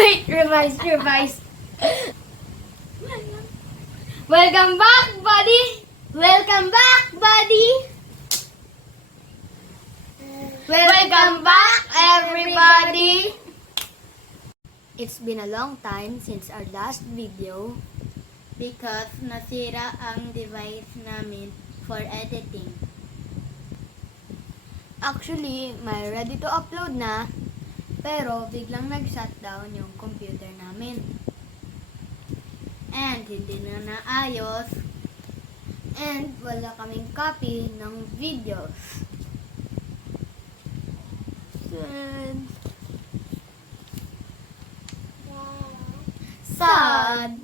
Wait, revise. Welcome back, buddy. Welcome back, everybody. It's been a long time since our last video because nasira ang device namin for editing. Actually, may ready to upload na, pero biglang nag-shutdown yung computer namin. And hindi na naayos. And wala kaming copy ng videos. Sad.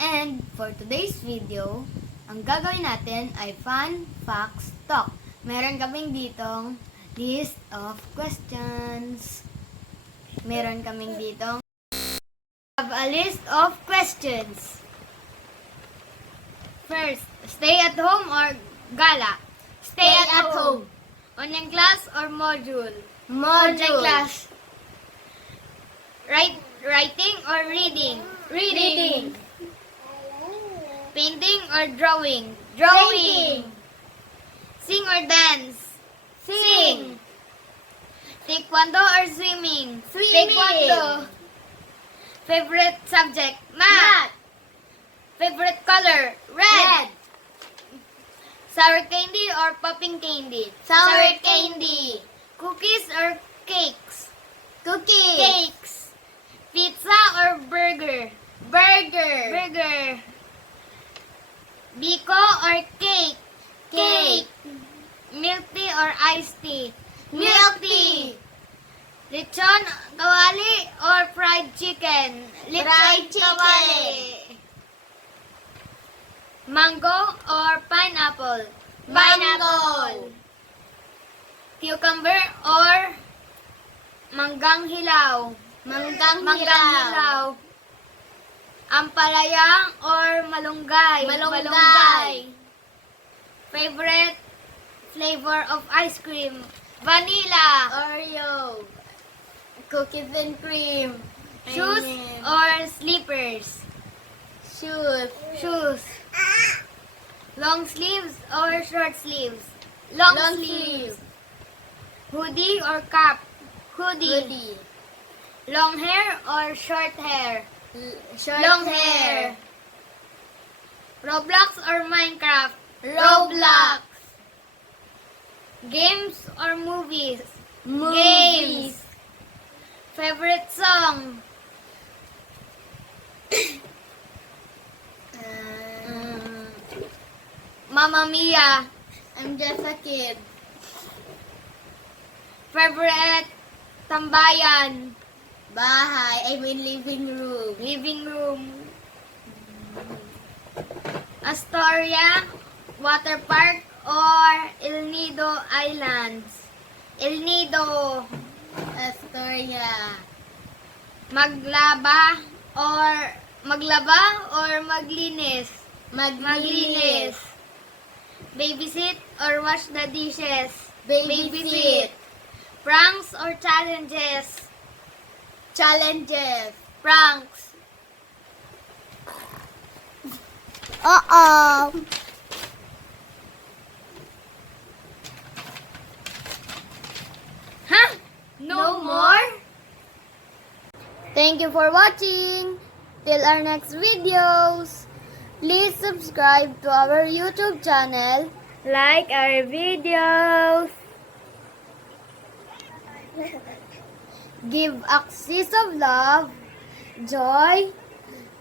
And for today's video, ang gagawin natin ay Fun Facts Talk. Meron kaming ditong list of questions. Meron kaming ditong have a list of questions. First, stay at home or gala? Stay at home. Online class or module? Online class. Writing or reading? Reading. Painting or drawing? Drawing. Sing or dance? Sing. Taekwondo or swimming? Swimming. Taekwondo. Favorite subject? Math. Favorite color? Red. Sour candy or popping candy? Sour candy. Cookies or cakes? Cookies. Cakes. Pizza or burger? Burger. Biko or cake? Cake. Milk tea or iced tea? Milk tea. Lechon kawali or fried chicken? Fried chicken. Kawali. Mango or pineapple? Pineapple. Cucumber or manggang hilaw? Manggang hilaw. Ampalaya or malunggay? Malunggay. Favorite flavor of ice cream? Vanilla. Oreo. Cookies and cream. Shoes or slippers? Shoes. Long sleeves or short sleeves? Long sleeves. Hoodie or cap? Hoodie. Long hair or short hair? Short Long hair. Roblox or Minecraft? Roblox. Games or movies? Movies. Favorite song? Mamma Mia. I'm just a kid. Favorite tambayan? Bahay. I mean living room. Living room. Astoria, Water Park, or El Nido Islands? El Nido. Astoria. Maglaba or maglinis? Maglinis. Babysit or wash the dishes? Babysit. Pranks or challenges? Challenges. Pranks. Uh-oh. Huh? No more? Thank you for watching. Till our next videos. Please subscribe to our YouTube channel. Like our videos. Give axis of love, joy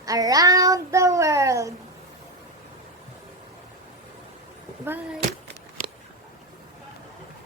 around the world.